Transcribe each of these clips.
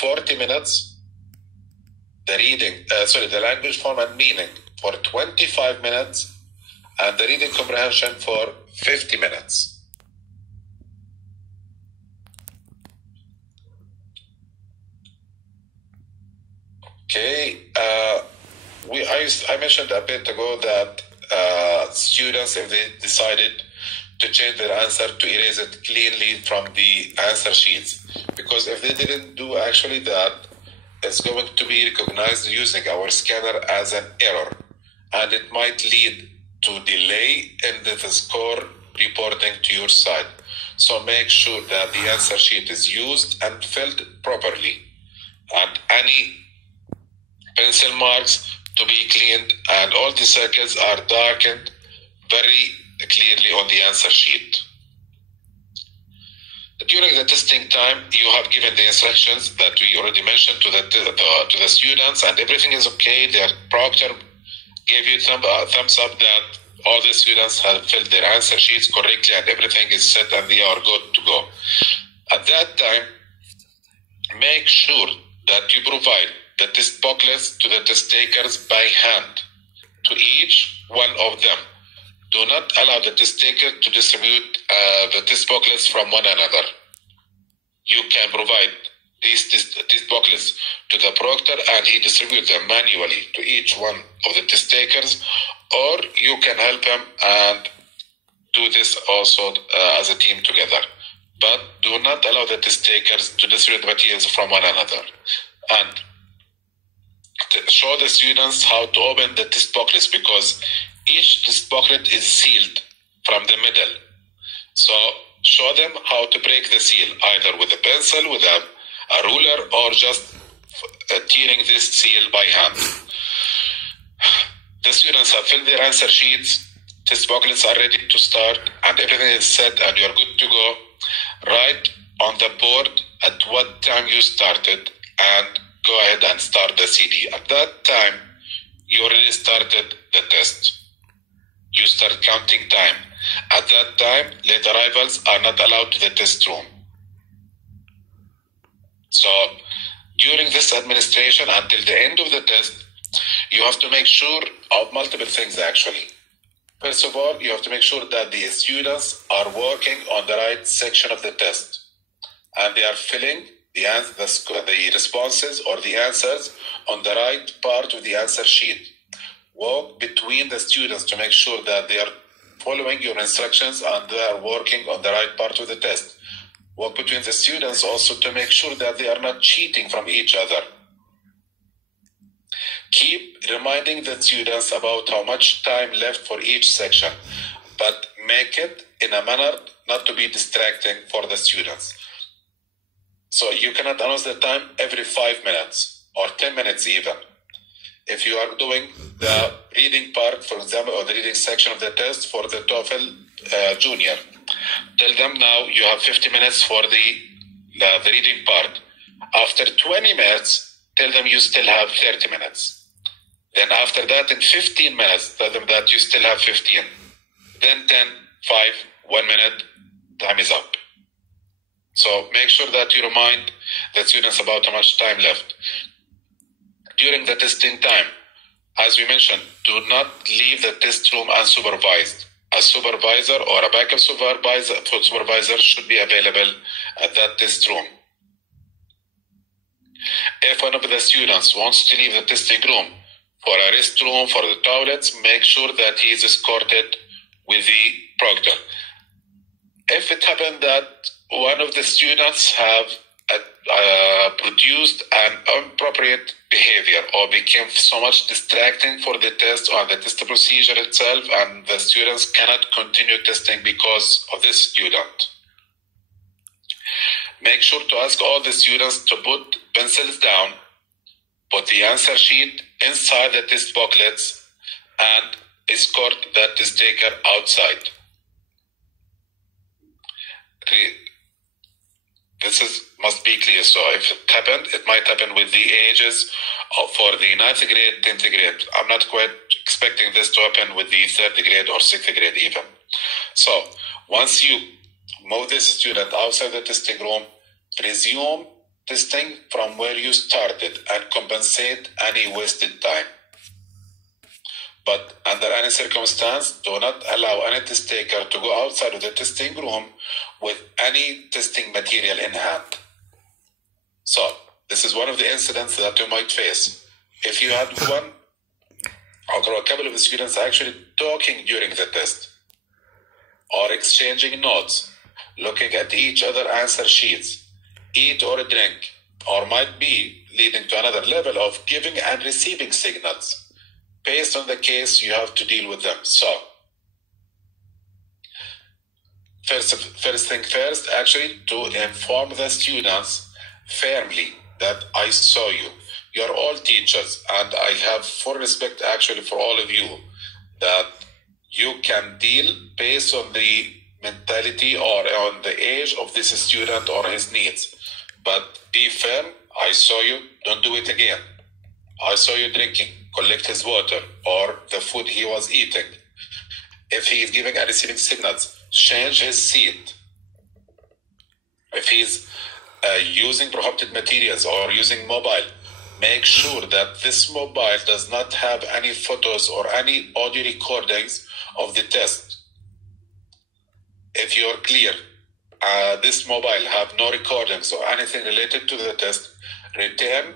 40 minutes, the language form and meaning for 25 minutes, and the reading comprehension for 50 minutes. Okay, I mentioned a bit ago that students, if they decided to change their answer, to erase it cleanly from the answer sheets, because if they didn't do actually that, it's going to be recognized using our scanner as an error, and it might lead to delay in the score reporting to your side. So make sure that the answer sheet is used and filled properly, and any pencil marks to be cleaned, and all the circles are darkened very clearly on the answer sheet. During the testing time, you have given the instructions that we already mentioned to the students, and everything is okay. The proctor gave you thumbs up that all the students have filled their answer sheets correctly and everything is set and they are good to go. At that time, make sure that you provide the test booklets to the test takers by hand, to each one of them. Do not allow the test taker to distribute the test booklets from one another. You can provide these test booklets to the proctor and he distributes them manually to each one of the test takers, or you can help him and do this also as a team together. But do not allow the test takers to distribute materials from one another. And show the students how to open the test booklets, because each test booklet is sealed from the middle. So show them how to break the seal, either with a pencil, with a ruler, or just tearing this seal by hand. The students have filled their answer sheets, test booklets are ready to start, and everything is set and you're good to go. Write on the board at what time you started and go ahead and start the CD. At that time, you already started the test. You start counting time. At that time, late arrivals are not allowed to the test room. So, during this administration until the end of the test, you have to make sure of multiple things actually. First of all, you have to make sure that the students are working on the right section of the test and they are filling the responses or the answers on the right part of the answer sheet. Work between the students to make sure that they are following your instructions and they are working on the right part of the test. Work between the students also to make sure that they are not cheating from each other. Keep reminding the students about how much time left for each section, but make it in a manner not to be distracting for the students. So you cannot announce the time every 5 minutes or 10 minutes even. If you are doing the reading part, for example, or the reading section of the test for the TOEFL Junior, tell them now you have 50 minutes for the reading part. After 20 minutes, tell them you still have 30 minutes. Then after that, in 15 minutes, tell them that you still have 15. Then 10, 5, 1 minute, time is up. So make sure that you remind the students about how much time left. During the testing time, as we mentioned, do not leave the test room unsupervised. A supervisor or a backup supervisor should be available at that test room. If one of the students wants to leave the testing room for a restroom, for the toilets, make sure that he is escorted with the proctor. If it happened that one of the students have produced an inappropriate behavior or became so much distracting for the test or the test procedure itself, and the students cannot continue testing because of this student, make sure to ask all the students to put pencils down, put the answer sheet inside the test booklets, and escort that test taker outside. This must be clear. So if it happened, it might happen with the ages for the 9th grade, 10th grade. I'm not quite expecting this to happen with the 3rd grade or 6th grade even. So once you move this student outside the testing room, resume testing from where you started and compensate any wasted time. But under any circumstance, do not allow any test taker to go outside of the testing room with any testing material in hand. So, this is one of the incidents that you might face. If you had one or a couple of students actually talking during the test, or exchanging notes, looking at each other answer sheets, eat or drink, or might be leading to another level of giving and receiving signals. Based on the case, you have to deal with them. So, first thing first, actually, to inform the students firmly that I saw you. You're all teachers, and I have full respect actually for all of you that you can deal based on the mentality or on the age of this student or his needs. But be firm. I saw you. Don't do it again. I saw you drinking. Collect his water or the food he was eating. If he is giving and receiving signals, change his seat. If he's using prohibited materials or using mobile, make sure that this mobile does not have any photos or any audio recordings of the test. If you're clear, this mobile have no recordings or anything related to the test, return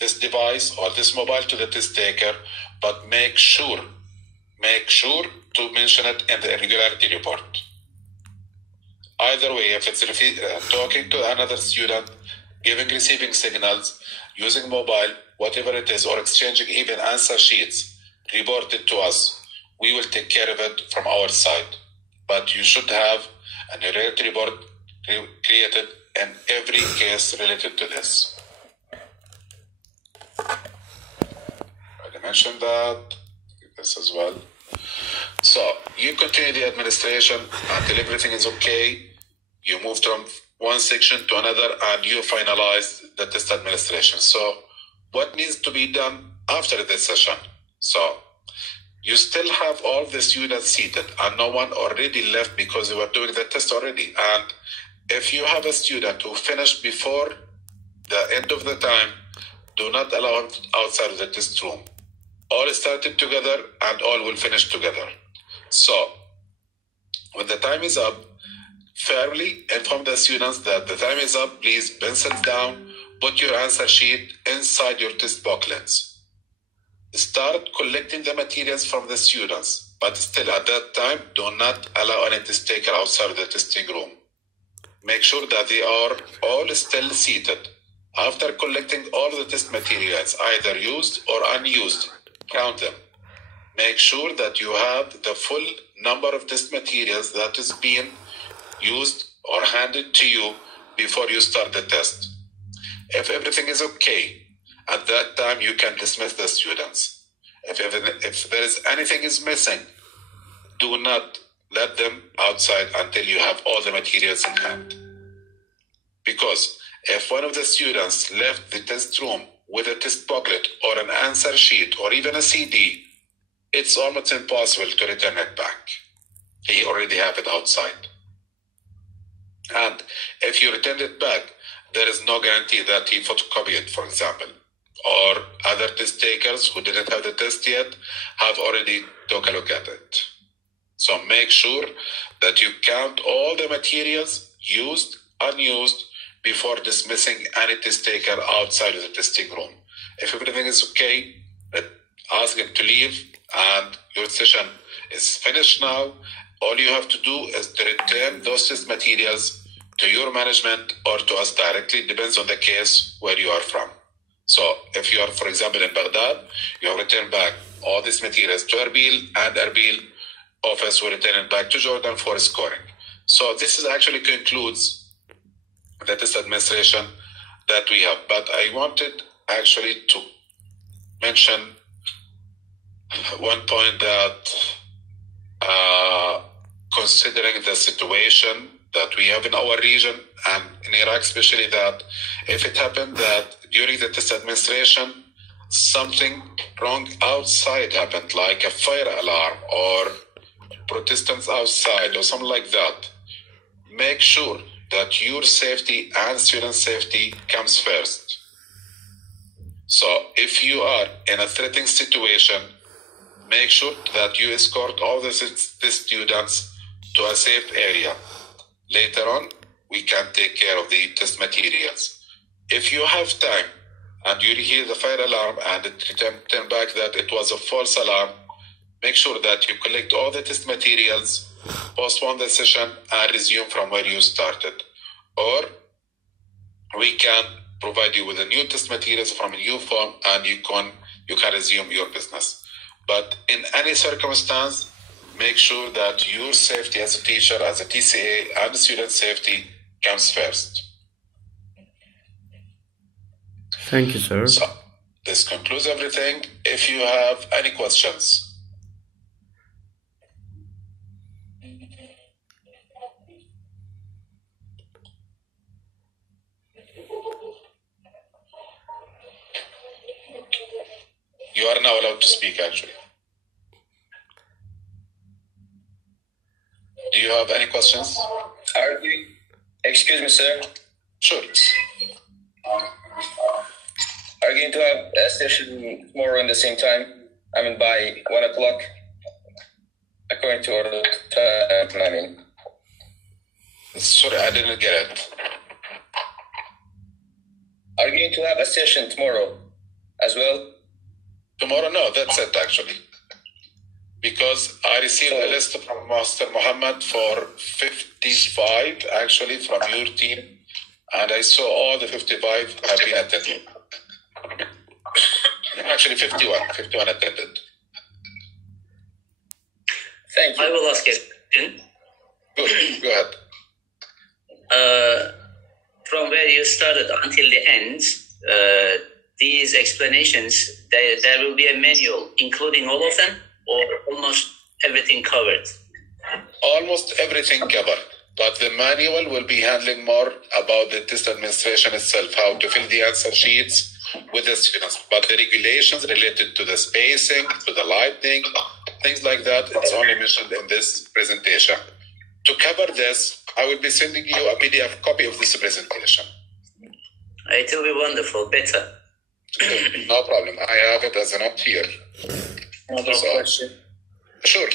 this device or this mobile to the test taker, but make sure to mention it in the irregularity report. Either way, if it's talking to another student, giving, receiving signals, using mobile, whatever it is, or exchanging even answer sheets, report it to us. We will take care of it from our side. But you should have an irregularity report created in every case related to this. I mentioned that, this as well. So, you continue the administration until everything is okay. You move from one section to another and you finalize the test administration. So, what needs to be done after this session? So, you still have all the students seated and no one already left because they were doing the test already. And if you have a student who finished before the end of the time, do not allow him outside of the test room. All started together and all will finish together. So, when the time is up, fairly inform the students that the time is up. Please pencil down, put your answer sheet inside your test booklets. Start collecting the materials from the students, but still at that time, do not allow any test taker outside of the testing room. Make sure that they are all still seated. After collecting all the test materials, either used or unused, count them. Make sure that you have the full number of test materials that is being used or handed to you before you start the test. If everything is okay, at that time you can dismiss the students. If there is anything is missing, do not let them outside until you have all the materials in hand. Because if one of the students left the test room with a test booklet or an answer sheet or even a CD, it's almost impossible to return it back. He already have it outside. And if you return it back, there is no guarantee that he photocopied it, for example. Or other test takers who didn't have the test yet have already took a look at it. So make sure that you count all the materials used, unused, before dismissing any test taker outside of the testing room. If everything is okay, ask him to leave and your session is finished now. All you have to do is to return those test materials to your management or to us directly, depends on the case where you are from. So if you are, for example, in Baghdad, you have returned back all these materials to Erbil, and Erbil office will return it back to Jordan for scoring. So this is actually concludes the test administration that we have. But I wanted actually to mention one point that considering the situation that we have in our region and in Iraq especially, that if it happened that during the test administration something wrong outside happened, like a fire alarm or Protestants outside or something like that, make sure that your safety and student safety comes first. So if you are in a threatening situation, make sure that you escort all the students to a safe area. Later on, we can take care of the test materials. If you have time and you hear the fire alarm and it turn back that it was a false alarm, make sure that you collect all the test materials, postpone the session, and resume from where you started. Or we can provide you with the new test materials from a new form, and you can resume your business. But in any circumstance, make sure that your safety as a teacher, as a TCA, and student safety comes first. Thank you, sir. So this concludes everything. If you have any questions. You are now allowed to speak, actually. Do you have any questions? Excuse me, sir. Sure. Are you going to have a session tomorrow in the same time? I mean, by 1 o'clock? According to our time, I mean. Sorry, I didn't get it. Are you going to have a session tomorrow as well? Tomorrow? No, that's it, actually. Because I received a list from Master Muhammad for 55, actually, from your team. And I saw all the 55 have been attended. Actually, 51 attended. Thank you. I will ask a question. Good, go ahead. From where you started until the end, these explanations, there will be a manual, including all of them, or almost everything covered? Almost everything covered. But the manual will be handling more about the test administration itself, how to fill the answer sheets with the students. But the regulations related to the spacing, to the lighting, things like that, it's only mentioned in this presentation. To cover this, I will be sending you a PDF copy of this presentation. It will be wonderful, better. No problem. I have it as a note here. Another question. Sure.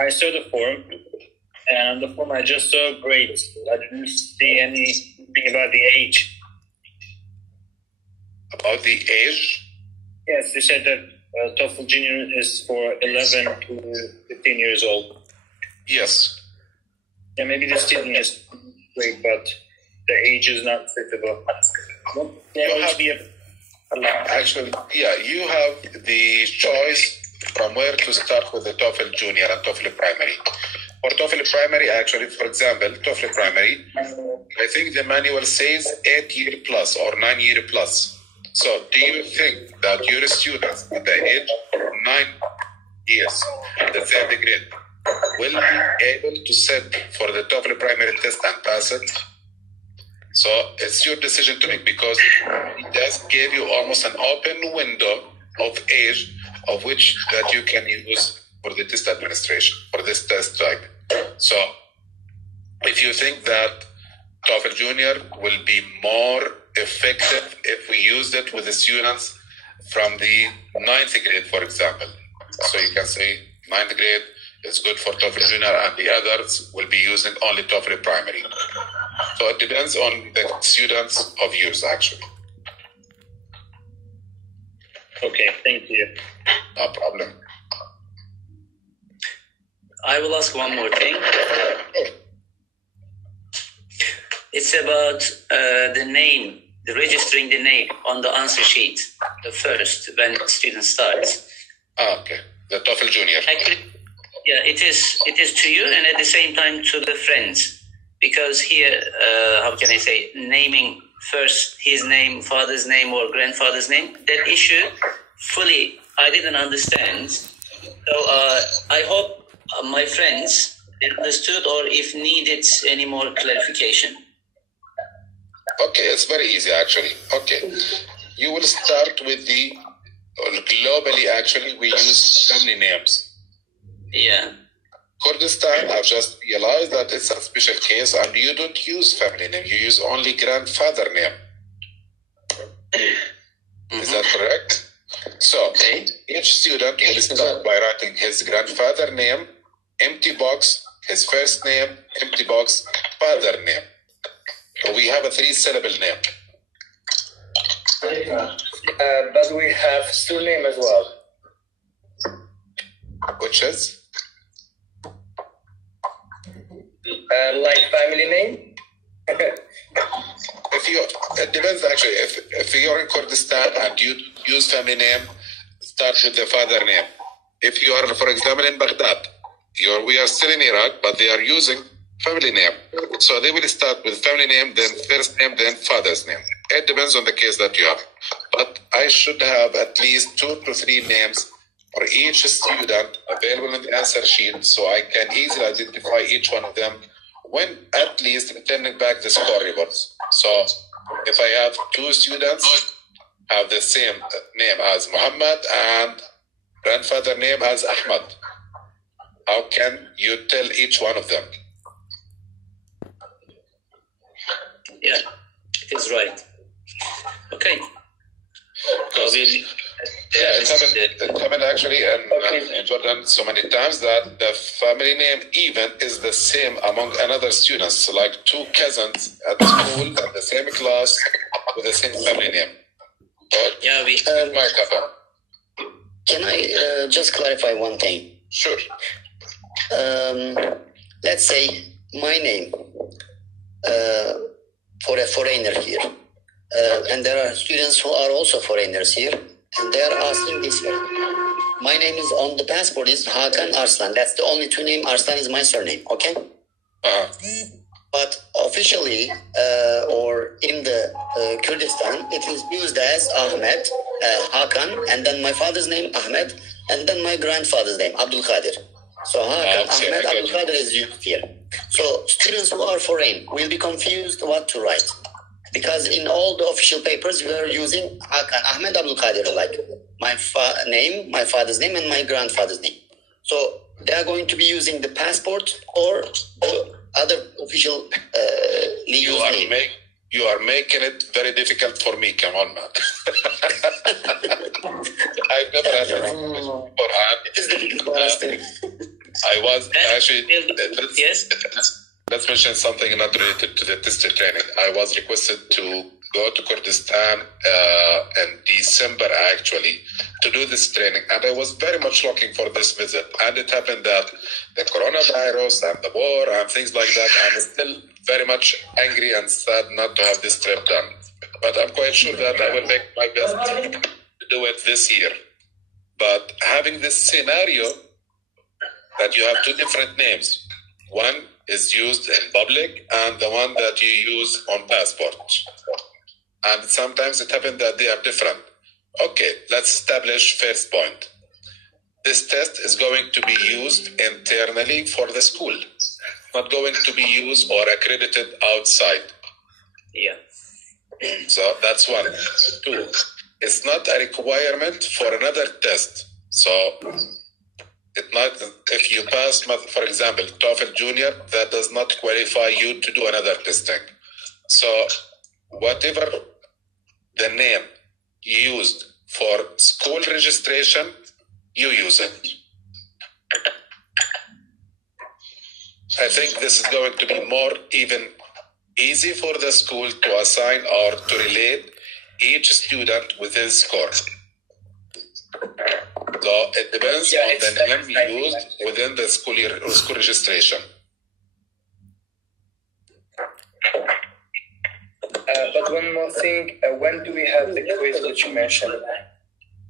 I saw the form, and the form I just saw grades. I didn't see anything about the age. About the age? Yes, they said that TOEFL Junior is for 11 to 15 years old. Yes. Yeah, maybe the student is great, but the age is not suitable. Actually, yeah, you have the choice from where to start with the TOEFL Junior and TOEFL Primary. For TOEFL Primary, actually, for example, TOEFL Primary, I think the manual says 8-year plus or 9-year plus. So do you think that your students at the age of 9 years, the third grade, will be able to sit for the TOEFL Primary test and pass it? So it's your decision to make, because it does give you almost an open window of age of which that you can use for the test administration, for this test type. So if you think that TOEFL Junior will be more effective if we used it with the students from the 9th grade, for example. So you can say 9th grade is good for TOEFL Junior and the others will be using only TOEFL Primary. So it depends on the students of yours, actually. Okay, thank you. No problem. I will ask one more thing. It's about the name, the registering the name on the answer sheet, the first, when student starts. Okay. The TOEFL Junior. Actually, yeah, it is to you and at the same time to the friends. Because here, how can I say, naming first his name, father's name, or grandfather's name, that issue fully I didn't understand. So I hope my friends understood, or if needed any more clarification. Okay, it's very easy actually. Okay, you will start with the, globally actually we use family names. Yeah. Kurdistan, I've just realized that it's a special case and you don't use family name, you use only grandfather name. Is that correct? So each student will start by writing his grandfather name, empty box, his first name, empty box, father name. So we have a 3-syllable name. But we have surname as well. Which is? Like family name? It depends actually. If you're in Kurdistan and you use family name, start with the father name. If you are, for example, in Baghdad, we are still in Iraq, but they are using family name. So they will start with family name, then first name, then father's name. It depends on the case that you have. But I should have at least 2 to 3 names for each student available in the answer sheet so I can easily identify each one of them when at least returning back the score reports. So if I have 2 students have the same name as Muhammad and grandfather name as Ahmad, how can you tell each one of them? Yeah, it is right. Okay. It happened actually in Jordan so many times that the family name even is the same among another students, like 2 cousins at school at the same class with the same family name. But yeah, it might happen. Can I just clarify one thing? Sure. Let's say my name for a foreigner here. And there are students who are also foreigners here, and they are asking this way. My name is on the passport is Hakan Arslan. That's the only 2 name. Arslan is my surname, okay? But officially, or in the Kurdistan, it is used as Ahmed, Hakan, and then my father's name, Ahmed, and then my grandfather's name, Abdul Qadir. So Hakan, Ahmed, Abdul Qadir is used here. So students who are foreign will be confused what to write. Because in all the official papers, we are using Hakan, Ahmed, Abdul Qadir, like my name, my father's name, and my grandfather's name. So they are going to be using the passport or the other official legal name. You are making it very difficult for me. Come on, man. I've never had a beforehand. It is difficult for us too. I was actually... Yes. Let's mention something not related to the tester training. I was requested to go to Kurdistan in December, actually, to do this training. And I was very much looking for this visit. And it happened that the coronavirus and the war and things like that, I'm still very much angry and sad not to have this trip done. But I'm quite sure that I will make my best to do it this year. But having this scenario that you have 2 different names, one is used in public and the one that you use on passport. And sometimes it happens that they are different. Okay, let's establish first point. This test is going to be used internally for the school, not going to be used or accredited outside. Yeah. So that's 1. 2, it's not a requirement for another test. So if you pass, for example, TOEFL Junior, that does not qualify you to do another testing. So whatever the name used for school registration, you use it. I think this is going to be more even easy for the school to assign or to relate each student with his score. So it depends on the name used within the school registration. But one more thing, when do we have the quiz which you mentioned?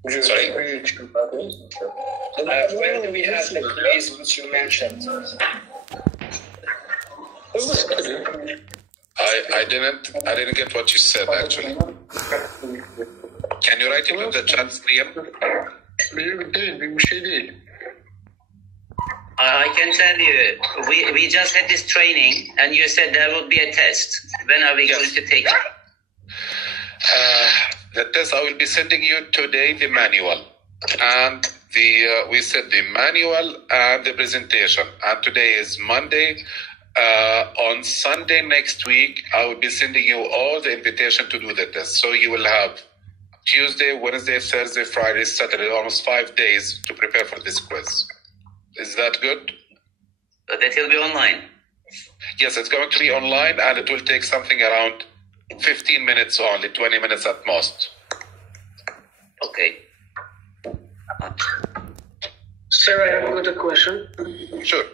Sorry? When do we have the quiz which you mentioned? I didn't get what you said actually. Can you write it on the chat screen? I can tell you, we just had this training, and you said there would be a test. When are we going to take it? The test I will be sending you today, the manual. And we said the manual and the presentation. And today is Monday. On Sunday next week, I will be sending you all the invitation to do the test. So you will have Tuesday, Wednesday, Thursday, Friday, Saturday, almost 5 days to prepare for this quiz. Is that good? That will be online. Yes, it's going to be online, and it will take something around 15 minutes only, 20 minutes at most. Okay. Sir, I have got a question. Sure.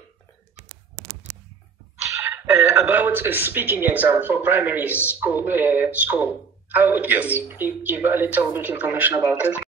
About a speaking exam for primary school. How would Yes. you give a little bit information about it?